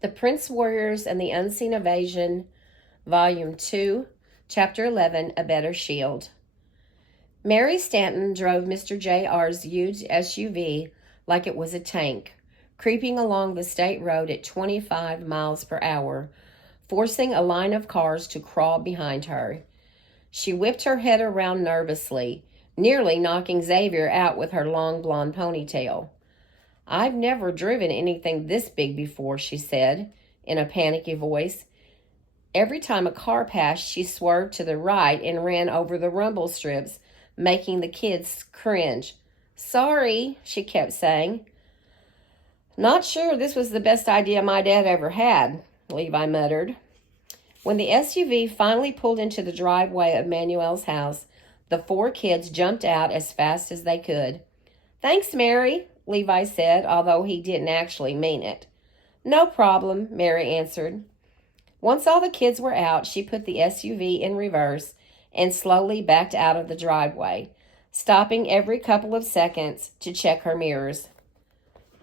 The Prince Warriors and the Unseen Invasion, Volume 2, Chapter 11, A Better Shield. Mary Stanton drove Mr. J.R.'s huge SUV like it was a tank, creeping along the state road at 25 miles per hour, forcing a line of cars to crawl behind her. She whipped her head around nervously, nearly knocking Xavier out with her long blonde ponytail. "I've never driven anything this big before," she said, in a panicky voice. Every time a car passed, she swerved to the right and ran over the rumble strips, making the kids cringe. "Sorry," she kept saying. "Not sure this was the best idea my dad ever had," Levi muttered. When the SUV finally pulled into the driveway of Manuel's house, the four kids jumped out as fast as they could. "Thanks, Mary," Levi said, although he didn't actually mean it. "No problem," Mary answered. Once all the kids were out, she put the SUV in reverse and slowly backed out of the driveway, stopping every couple of seconds to check her mirrors.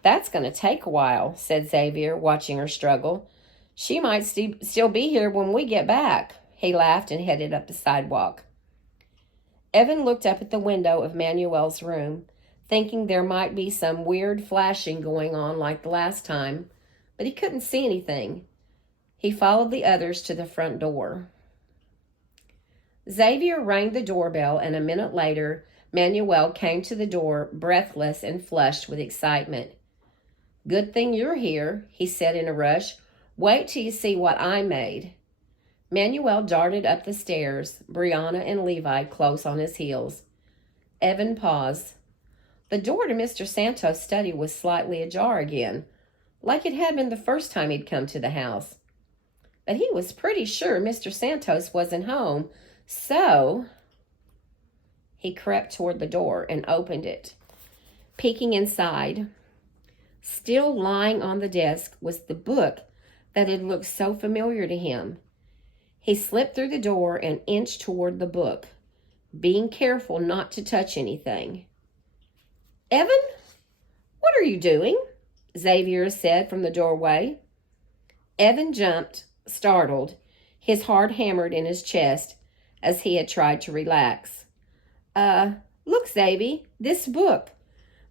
"That's going to take a while," said Xavier, watching her struggle. "She might still be here when we get back." He laughed and headed up the sidewalk. Evan looked up at the window of Manuel's room, thinking there might be some weird flashing going on like the last time, but he couldn't see anything. He followed the others to the front door. Xavier rang the doorbell, and a minute later, Manuel came to the door, breathless and flushed with excitement. "Good thing you're here," he said in a rush. "Wait till you see what I made." Manuel darted up the stairs, Brianna and Levi close on his heels. Evan paused. The door to Mr. Santos' study was slightly ajar again, like it had been the first time he'd come to the house. But he was pretty sure Mr. Santos wasn't home, so he crept toward the door and opened it. Peeking inside, still lying on the desk, was the book that had looked so familiar to him. He slipped through the door and inched toward the book, being careful not to touch anything. "Evan, what are you doing?" Xavier said from the doorway. Evan jumped, startled, his heart hammered in his chest as he had tried to relax. Look, Xavier, this book.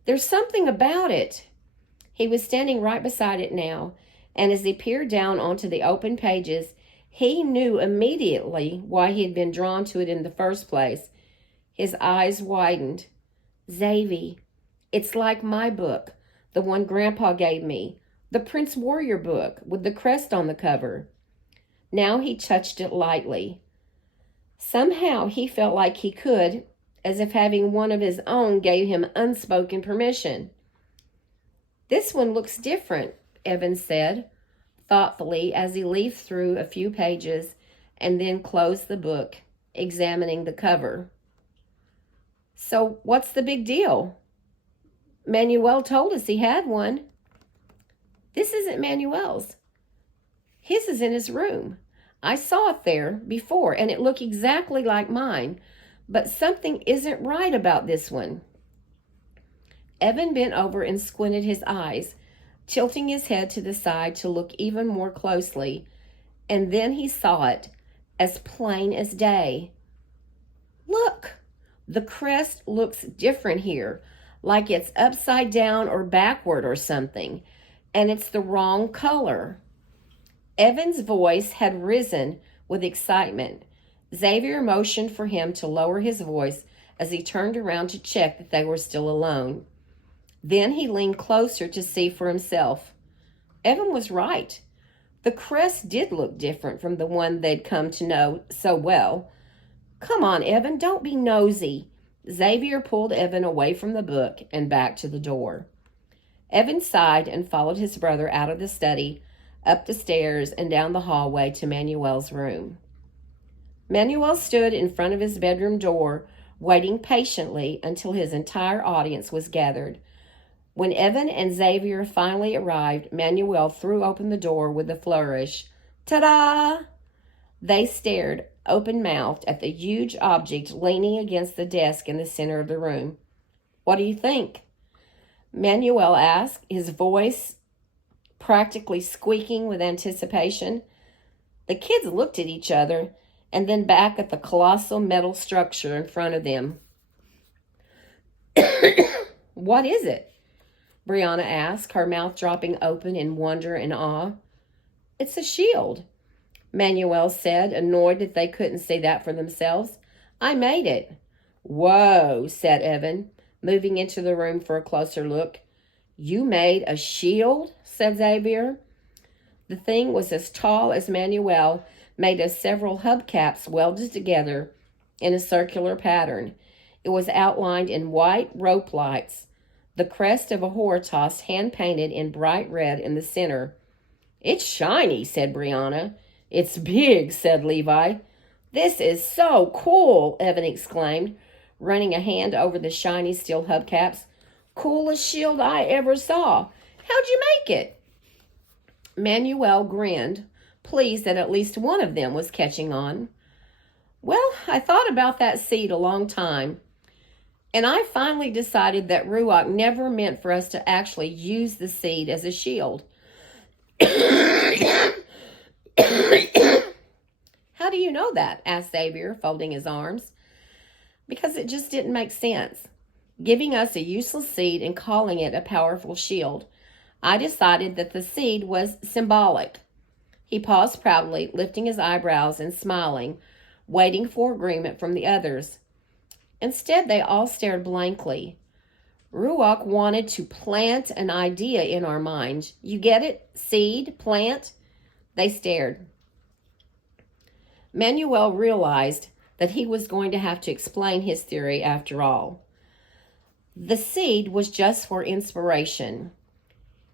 There's something about it." He was standing right beside it now, and as he peered down onto the open pages, he knew immediately why he had been drawn to it in the first place. His eyes widened. "Xavier, it's like my book, the one Grandpa gave me, the Prince Warrior book with the crest on the cover." Now he touched it lightly. Somehow he felt like he could, as if having one of his own gave him unspoken permission. "This one looks different," Evan said, thoughtfully, as he leafed through a few pages and then closed the book, examining the cover. "So what's the big deal? Manuel told us he had one." "This isn't Manuel's. His is in his room. I saw it there before, and it looked exactly like mine, but something isn't right about this one." Evan bent over and squinted his eyes, tilting his head to the side to look even more closely, and then he saw it, as plain as day. "Look, the crest looks different here, like it's upside down or backward or something, and it's the wrong color." Evan's voice had risen with excitement. Xavier motioned for him to lower his voice as he turned around to check that they were still alone. Then he leaned closer to see for himself. Evan was right. The crest did look different from the one they'd come to know so well. "Come on, Evan, don't be nosy." Xavier pulled Evan away from the book and back to the door. Evan sighed and followed his brother out of the study, up the stairs, and down the hallway to Manuel's room. Manuel stood in front of his bedroom door, waiting patiently until his entire audience was gathered. When Evan and Xavier finally arrived, Manuel threw open the door with a flourish. "Ta-da!" They stared, open-mouthed, at the huge object leaning against the desk in the center of the room. "What do you think?" Manuel asked, his voice practically squeaking with anticipation. The kids looked at each other and then back at the colossal metal structure in front of them. What is it? Brianna asked, her mouth dropping open in wonder and awe. It's a shield, Manuel said, annoyed that they couldn't see that for themselves. I made it. Whoa, said Evan, moving into the room for a closer look. You made a shield, said Xavier. The thing was as tall as Manuel, made of several hubcaps welded together in a circular pattern. It was outlined in white rope lights, the crest of a Horitos hand-painted in bright red in the center. It's shiny, said Brianna. It's big, said Levi. This is so cool, Evan exclaimed, running a hand over the shiny steel hubcaps. Coolest shield I ever saw. How'd you make it? Manuel grinned, pleased that at least one of them was catching on. Well, I thought about that seed a long time, and I finally decided that Ruach never meant for us to actually use the seed as a shield. How do you know that? Asked Xavier, folding his arms. Because it just didn't make sense. Giving us a useless seed and calling it a powerful shield. I decided that the seed was symbolic. He paused proudly, lifting his eyebrows and smiling, waiting for agreement from the others. Instead, they all stared blankly. Ruach wanted to plant an idea in our minds. You get it? Seed, plant? They stared. Manuel realized that he was going to have to explain his theory after all. The seed was just for inspiration.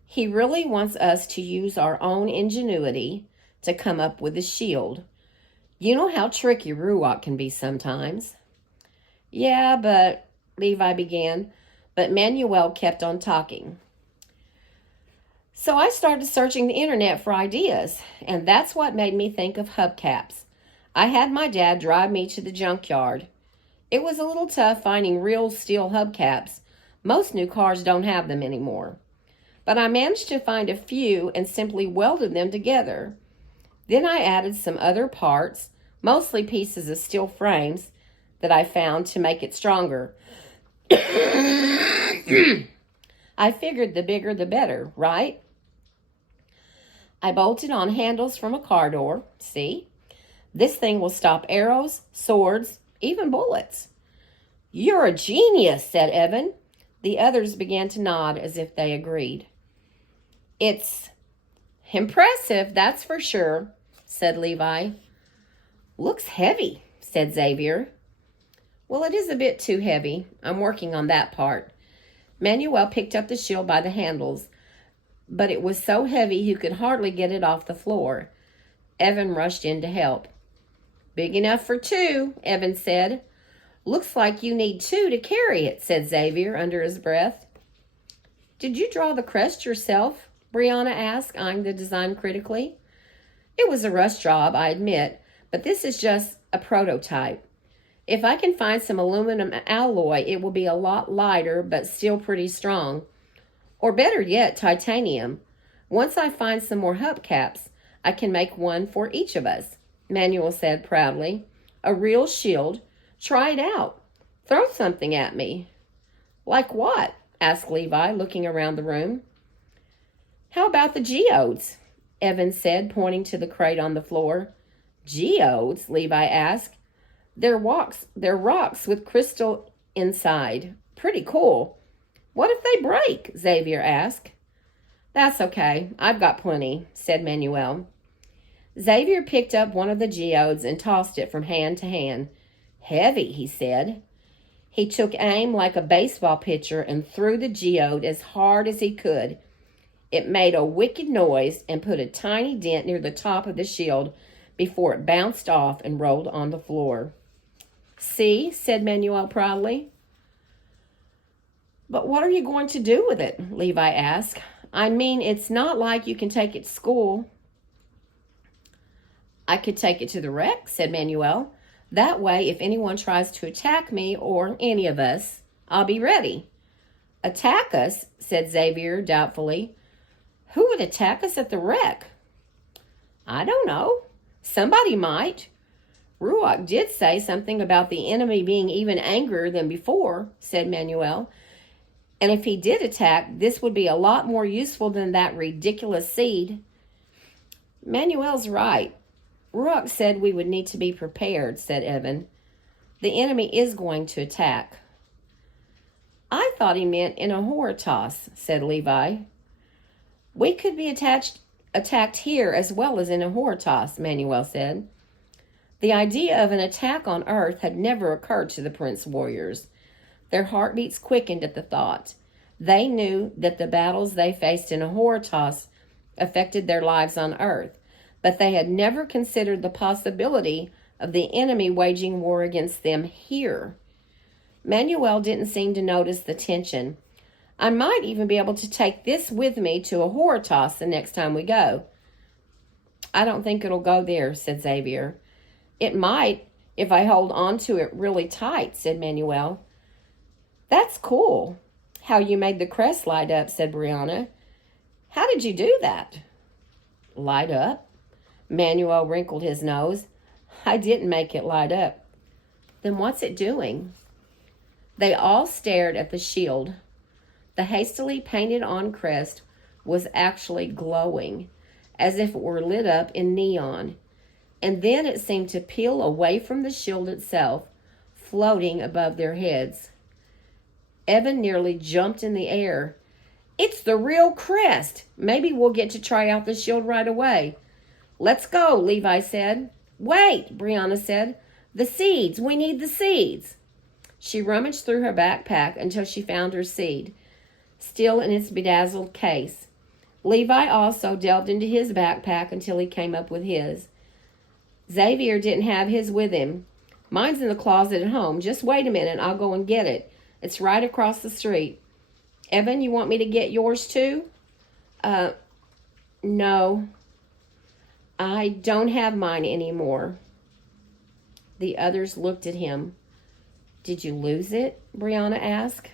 He really wants us to use our own ingenuity to come up with a shield. You know how tricky Ruach can be sometimes. Yeah, but, Levi began, but Manuel kept on talking. So I started searching the internet for ideas, and that's what made me think of hubcaps. I had my dad drive me to the junkyard. It was a little tough finding real steel hubcaps. Most new cars don't have them anymore. But I managed to find a few and simply welded them together. Then I added some other parts, mostly pieces of steel frames that I found to make it stronger. I figured the bigger the better, right? I bolted on handles from a car door. See? This thing will stop arrows, swords, even bullets. You're a genius, said Evan. The others began to nod as if they agreed. It's impressive, that's for sure, said Levi. Looks heavy, said Xavier. Well, it is a bit too heavy. I'm working on that part. Manuel picked up the shield by the handles, but it was so heavy he could hardly get it off the floor. Evan rushed in to help. Big enough for two, Evan said. Looks like you need two to carry it, said Xavier under his breath. Did you draw the crest yourself? Brianna asked, eyeing the design critically. It was a rush job, I admit, but this is just a prototype. If I can find some aluminum alloy, it will be a lot lighter, but still pretty strong. Or better yet, titanium. Once I find some more hubcaps, I can make one for each of us, Manuel said proudly. A real shield. Try it out. Throw something at me. Like what? Asked Levi, looking around the room. How about the geodes? Evan said, pointing to the crate on the floor. Geodes? Levi asked. They're rocks with crystal inside. Pretty cool. What if they break? Xavier asked. That's okay. I've got plenty, said Manuel. Xavier picked up one of the geodes and tossed it from hand to hand. Heavy, he said. He took aim like a baseball pitcher and threw the geode as hard as he could. It made a wicked noise and put a tiny dent near the top of the shield before it bounced off and rolled on the floor. See, said Manuel proudly. But what are you going to do with it? Levi asked. I mean, it's not like you can take it to school. I could take it to the wreck, said Manuel. That way, if anyone tries to attack me or any of us, I'll be ready. Attack us, said Xavier doubtfully. Who would attack us at the wreck? I don't know. Somebody might. Ruach did say something about the enemy being even angrier than before, said Manuel. And if he did attack, this would be a lot more useful than that ridiculous seed. Manuel's right. Ruach said we would need to be prepared, said Evan. The enemy is going to attack. I thought he meant in a Horitas, said Levi. We could be attacked here as well as in a Horitas, Manuel said. The idea of an attack on Earth had never occurred to the Prince warriors. Their heartbeats quickened at the thought. They knew that the battles they faced in a Horitas affected their lives on Earth, but they had never considered the possibility of the enemy waging war against them here. Manuel didn't seem to notice the tension. I might even be able to take this with me to a Horitas the next time we go. I don't think it'll go there, said Xavier. It might if I hold on to it really tight, said Manuel. That's cool, how you made the crest light up, said Brianna. How did you do that? Light up? Manuel wrinkled his nose. I didn't make it light up. Then what's it doing? They all stared at the shield. The hastily painted on crest was actually glowing, as if it were lit up in neon. And then it seemed to peel away from the shield itself, floating above their heads. Evan nearly jumped in the air. It's the real crest. Maybe we'll get to try out the shield right away. Let's go, Levi said. Wait, Brianna said. The seeds. We need the seeds. She rummaged through her backpack until she found her seed, still in its bedazzled case. Levi also delved into his backpack until he came up with his. Xavier didn't have his with him. Mine's in the closet at home. Just wait a minute, I'll go and get it. It's right across the street. Evan, you want me to get yours too? No. I don't have mine anymore. The others looked at him. Did you lose it? Brianna asked.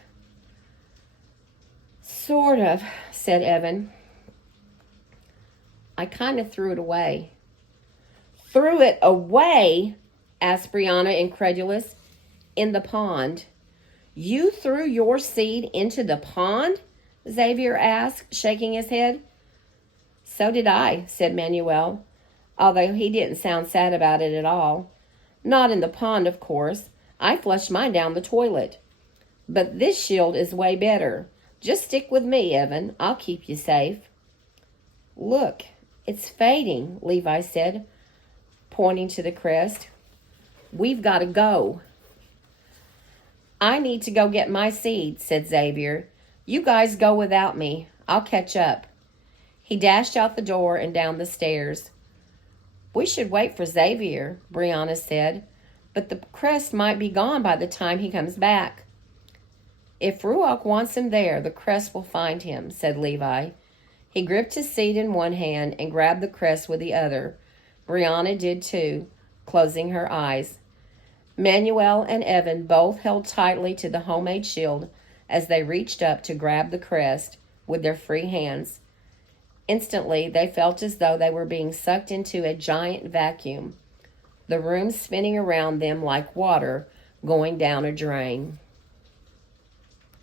Sort of, said Evan. I kind of threw it away. Threw it away? Asked Brianna, incredulous. In the pond. You threw your seed into the pond? Xavier asked, shaking his head. So did I, said Manuel, although he didn't sound sad about it at all. Not in the pond, of course. I flushed mine down the toilet. But this shield is way better. Just stick with me, Evan. I'll keep you safe. Look, it's fading, Levi said, pointing to the crest. We've got to go. I need to go get my seed, said Xavier. You guys go without me. I'll catch up. He dashed out the door and down the stairs. We should wait for Xavier, Brianna said, but the crest might be gone by the time he comes back. If Ruach wants him there, the crest will find him, said Levi. He gripped his seed in one hand and grabbed the crest with the other. Brianna did too, closing her eyes. Manuel and Evan both held tightly to the homemade shield as they reached up to grab the crest with their free hands. Instantly, they felt as though they were being sucked into a giant vacuum, the room spinning around them like water going down a drain.